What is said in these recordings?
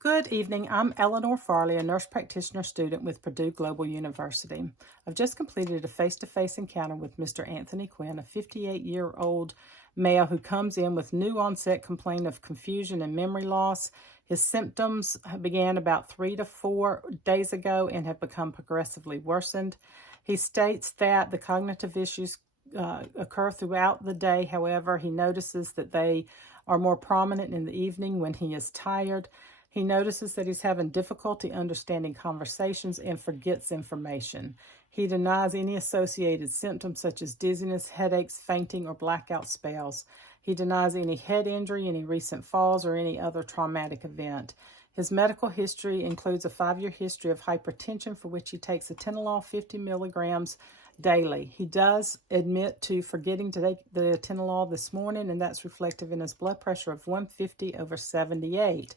Good evening. I'm Eleanor Farley, a nurse practitioner student with Purdue Global University. I've just completed a face-to-face encounter with Mr. Anthony Quinn, a 58-year-old male who comes in with new onset complaint of confusion and memory loss. His symptoms began about 3 to 4 days ago and have become progressively worsened. He states that the cognitive issues occur throughout the day. However, he notices that they are more prominent in the evening when he is tired. He notices that he's having difficulty understanding conversations and forgets information. He denies any associated symptoms such as dizziness, headaches, fainting, or blackout spells. He denies any head injury, any recent falls, or any other traumatic event. His medical history includes a 5-year history of hypertension for which he takes atenolol 50 milligrams daily. He does admit to forgetting to take the atenolol this morning, and that's reflective in his blood pressure of 150/78.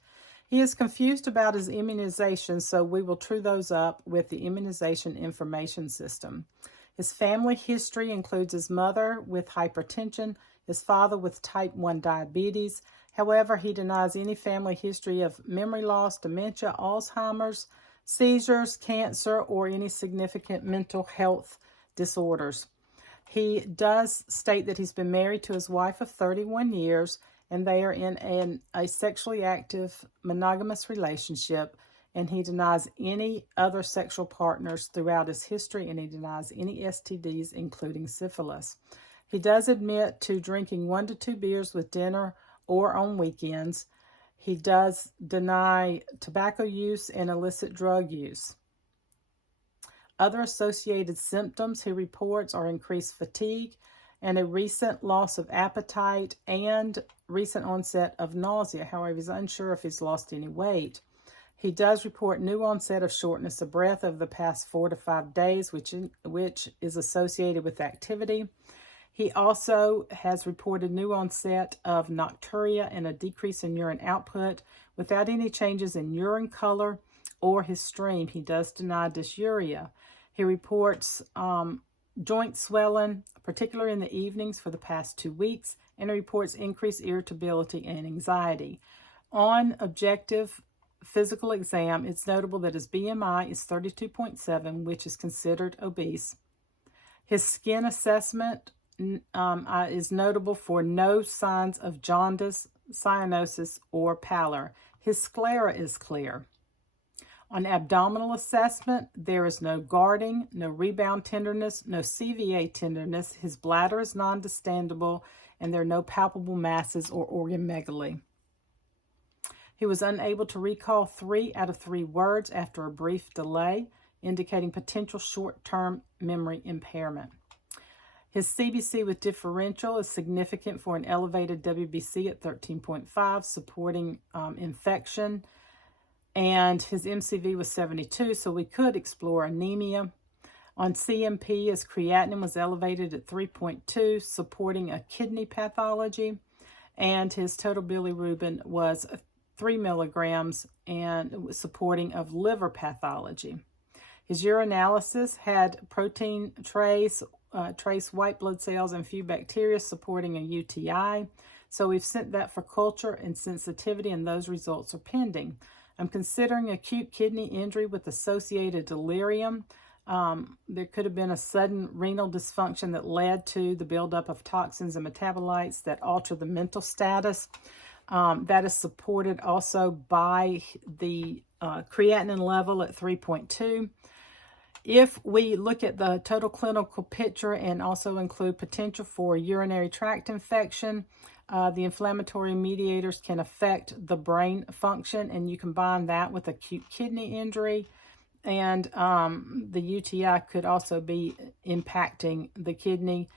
He is confused about his immunizations, so we will true those up with the immunization information system. His family history includes his mother with hypertension, his father with type 1 diabetes. However, he denies any family history of memory loss, dementia, Alzheimer's, seizures, cancer, or any significant mental health disorders. He does state that he's been married to his wife of 31 years, and they are in a sexually active monogamous relationship, and he denies any other sexual partners throughout his history, and he denies any STDs, including syphilis. He does admit to drinking 1 to 2 beers with dinner or on weekends. He does deny tobacco use and illicit drug use. Other associated symptoms he reports are increased fatigue and a recent loss of appetite and recent onset of nausea. However, he's unsure if he's lost any weight. He does report new onset of shortness of breath over the past 4 to 5 days, which is associated with activity. He also has reported new onset of nocturia and a decrease in urine output without any changes in urine color or his stream. He does deny dysuria. He reports joint swelling, particularly in the evenings for the past 2 weeks, and he reports increased irritability and anxiety. On objective physical exam, it's notable that his BMI is 32.7, which is considered obese. His skin assessment is notable for no signs of jaundice, cyanosis, or pallor. His sclera is clear. On abdominal assessment, there is no guarding, no rebound tenderness, no CVA tenderness. His bladder is non-distendable, and there are no palpable masses or organ-megaly. He was unable to recall 3 out of 3 words after a brief delay, indicating potential short-term memory impairment. His CBC with differential is significant for an elevated WBC at 13.5, supporting infection. And his MCV was 72, so we could explore anemia. On CMP, his creatinine was elevated at 3.2, supporting a kidney pathology. And his total bilirubin was 3 milligrams and it was supporting of liver pathology. His urinalysis had protein trace white blood cells, and few bacteria supporting a UTI. So we've sent that for culture and sensitivity, and those results are pending. I'm considering acute kidney injury with associated delirium. There could have been a sudden renal dysfunction that led to the buildup of toxins and metabolites that alter the mental status. That is supported also by the creatinine level at 3.2. If we look at the total clinical picture and also include potential for urinary tract infection, the inflammatory mediators can affect the brain function, and you combine that with acute kidney injury, and the UTI could also be impacting the kidney.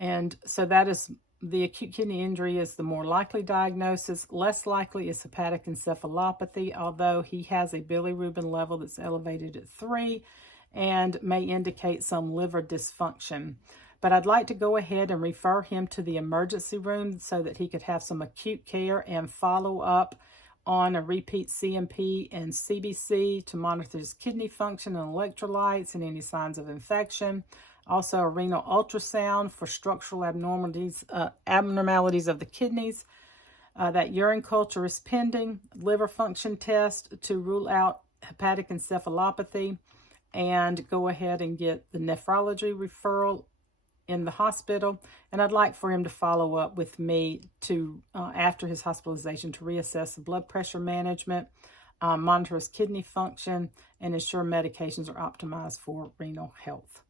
And so that is the acute kidney injury is the more likely diagnosis. Less likely is hepatic encephalopathy, although he has a bilirubin level that's elevated at 3 and may indicate some liver dysfunction. But I'd like to go ahead and refer him to the emergency room so that he could have some acute care and follow up on a repeat CMP and CBC to monitor his kidney function and electrolytes and any signs of infection. Also a renal ultrasound for structural abnormalities of the kidneys. That urine culture is pending, liver function test to rule out hepatic encephalopathy, and go ahead and get the nephrology referral in the hospital. And I'd like for him to follow up with me to after his hospitalization to reassess the blood pressure management, monitor his kidney function, and ensure medications are optimized for renal health.